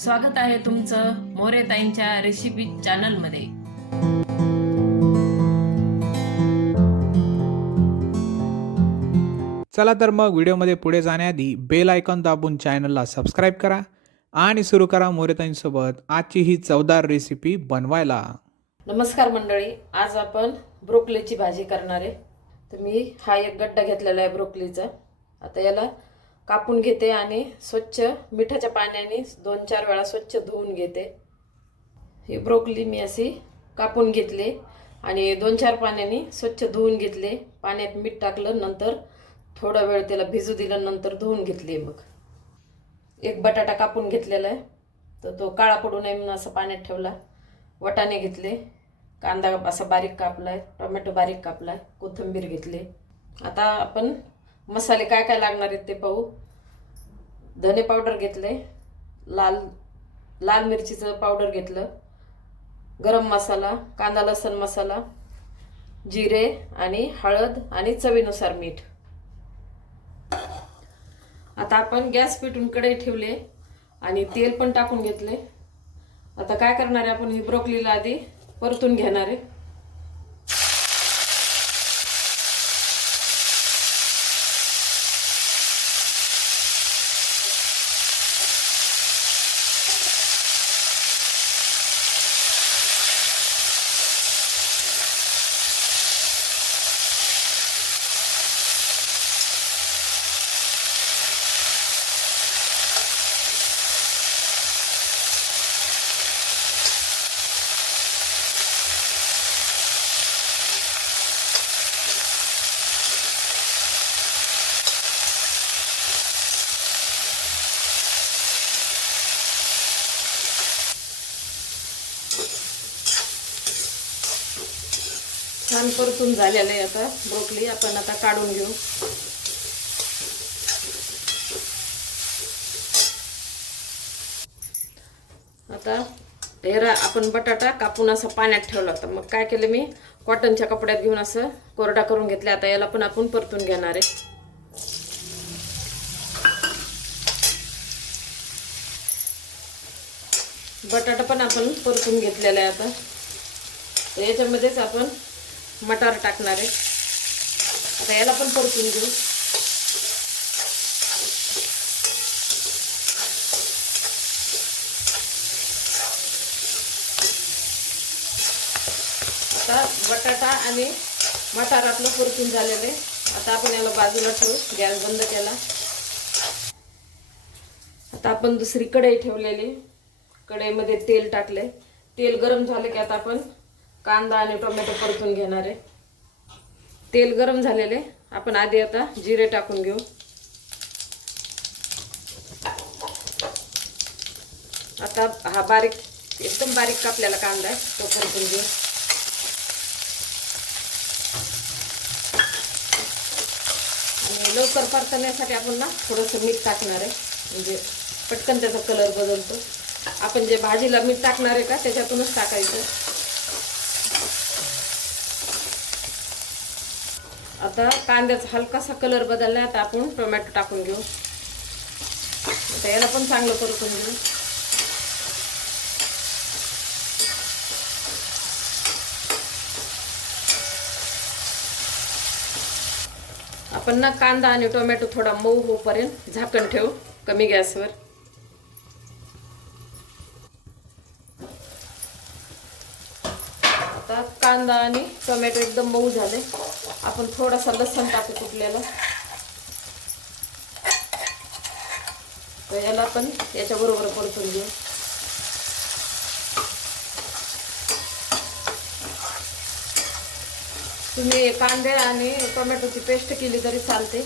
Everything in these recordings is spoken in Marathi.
स्वागत आहे तुमचं मोरेताईंच्या रेसिपी चॅनलमध्ये। चला तर मग व्हिडिओमध्ये पुढे जाण्याआधी बेल आयकॉन दाबून चॅनलला सबस्क्राईब करा आणि सुरू करा मोरेताईंसोबत आजची ही चवदार रेसिपी बनवायला। नमस्कार मंडळी, आज आपण ब्रोकोलीची भाजी करणार आहे। तर मी हा एक गड्डा घेतलेला आहे ब्रोकोलीचा। आता याला कापून घेते आणि स्वच्छ मिठाच्या पाण्याने 2-4 वेळा स्वच्छ धुवून घेते। ही ब्रोकोली मी अशी कापून घेतली आणि 2-4 पाण्याने स्वच्छ धुवून घेतले। पाण्यात मीठ टाकलं, नंतर थोडा वेळ त्याला भिजू दिलं, नंतर धुवून घेतली। मग एक बटाटा कापून घेतलेला आहे, तर तो काळा पडू नये म्हणून असं पाण्यात ठेवला। वाटाणे घेतले, कांदा असा बारीक कापलाय, टोमॅटो बारीक कापलाय, कोथिंबीर घेतली। आता आपण मसाले काय काय लागणार आहेत ते पाहू। धने पावडर घेतले, लाल मिरचीचं पावडर घेतलं, गरम मसाला, कांदा लसूण मसाला, जिरे आणि हळद आणि चवीनुसार मीठ। आता आपण गॅस पेटून कढई ठेवले आणि तेल पण टाकून घेतले। आता काय करणार आहे, आपण ही ब्रोकोलीला आधी परतून घेणार आहे। छान परतून झालेलं आहे। आता ब्रोकोली आपण आता काढून घेऊ। आता आपण बटाटा कापून असं पाण्यात ठेवला होता। मग काय केलं, मी कॉटनच्या कपड्यात घेऊन असं कोरडा करून घेतला। आता याला पण आपण परतून घेणार आहे। बटाटा पण आपण परतून घेतलेला आहे। आता याच्यामध्येच आपण मटार टाकणार आहे। आता याला पण परतून घेऊ। आता बटाटा आणि मटार आपलं परतून झालेलं आहे। आता आपण याला बाजूला ठेवू, गॅस बंद केला। आता आपण दुसरी कढई ठेवलेली, कढईमध्ये तेल टाकले। तेल गरम झालं की आता आपण कांदा आणि टोमॅटो परतून घेणार आहे। तेल गरम झालेले, आपण आधी आता जिरे टाकून घेऊ। आता हा एकदम बारीक कापलेला कांदा आहे, तो परतून घेऊ। आणि लवकर परतण्यासाठी आपण ना थोडंसं मीठ टाकणार आहे, म्हणजे पटकन त्याचा कलर बदलतो। आपण जे भाजीला मीठ टाकणार आहे का, त्याच्यातूनच टाकायचं। आता कांद्याचा हलकासा कलर बदलला, आता आपण टोमॅटो टाकून घेऊ। आता याला पण चांगलं परतून घेऊ। आपण ना कांदा आणि टोमॅटो थोडा मऊ होईपर्यंत झाकण ठेवू कमी गॅसवर। आता कांदा आणि टोमॅटो एकदम मऊ झाले, आपण थोडासा लसूण टाकू कुटलेला। तर याला पण याच्याबरोबर परतून घेऊ। तुम्ही कांदे आणि टोमॅटोची पेस्ट केली तरी चालते,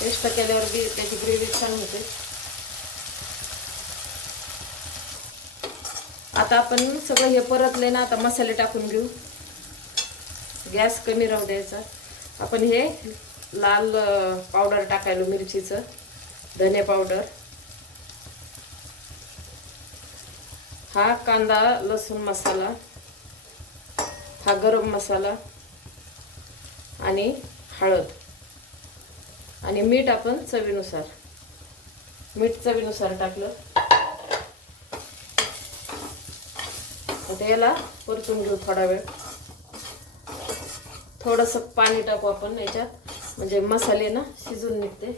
पेस्ट केल्यावर बी त्याची ग्रेव्ही छान होते। आता आपण सगळं हे परतले ना, आता मसाले टाकून घेऊ। गॅस कमी राहू द्यायचा। आपण हे लाल पावडर टाकायलो, मिरचीचं, धने पावडर, हा कांदा लसूण मसाला, हा गरम मसाला आणि हळद आणि मीठ आपण चवीनुसार टाकलं। आता याला परतून घेऊ थोडा वेळ. थोडंसं पाणी टाकू आपण याच्यात, म्हणजे मसाले ना शिजून निघते.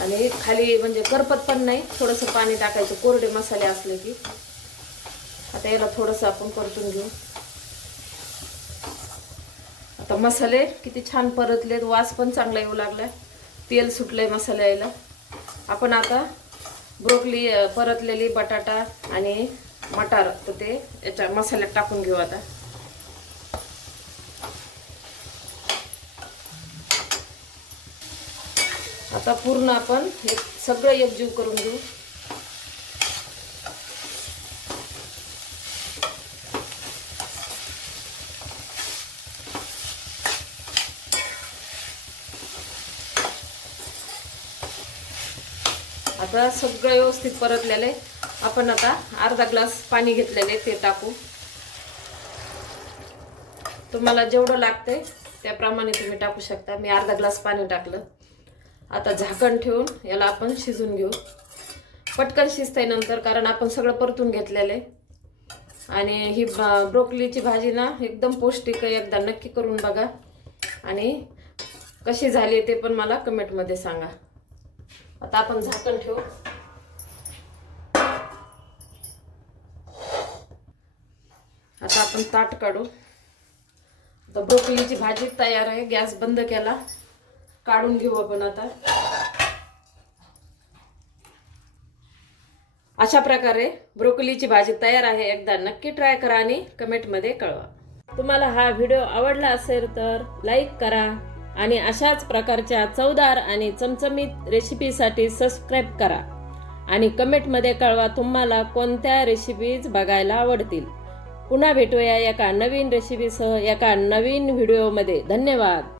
आणि खाली म्हणजे करपत पण नाही, थोडंसं पाणी टाकायचं कोरडे मसाले असले की. आता याला थोडंसं आपण परतून घेऊ. आता मसाले किती छान परतलेत, वास पण चांगला येऊ लागलाय, तेल सुटलंय मसाला यायला. आपण आता ब्रोकली परतलेली बटाटा आणि मटार तर ते याच्या मसाल्यात टाकून घेऊ. आता पूर्ण आपण हे सगळं एकजीव करून घेऊ. आता सगळं व्यवस्थित परतलेले. आपण आता अर्धा ग्लास पाणी घेतलेले ते टाकू. तुम्हाला जेवढं लागतंय त्याप्रमाणे तुम्ही टाकू शकता. मी अर्धा ग्लास पाणी टाकलं. आता झाकण ठेवून याला आपण शिजून घेऊ. पटकन शिजतंय नंतर, कारण आपण सगळं परतून घेतलेले. आणि ही ब्रोकलीची भाजी ना एकदम पौष्टिक आहे. एकदा नक्की करून बघा आणि कशी झाली ते पण मला कमेंटमध्ये सांगा. आता आपण झाकण ठेवू. आता आपण ताट काढू. आता ब्रोकलीची भाजी तयार आहे. गॅस बंद केला. काढून घेऊ आपण आता. अशा प्रकारे ब्रोकलीची भाजी तयार आहे. एकदा नक्की ट्राय करा आणि कमेंटमध्ये कळवा. तुम्हाला हा व्हिडिओ आवडला असेल तर लाईक करा आणि अशाच प्रकारच्या चवदार आणि चमचमीत रेसिपीसाठी सबस्क्राईब करा आणि कमेंटमध्ये कळवा तुम्हाला कोणत्या रेसिपीज बघायला आवडतील. पुन्हा भेटूया एका नवीन रेसिपीसह एका नवीन व्हिडिओमध्ये. धन्यवाद.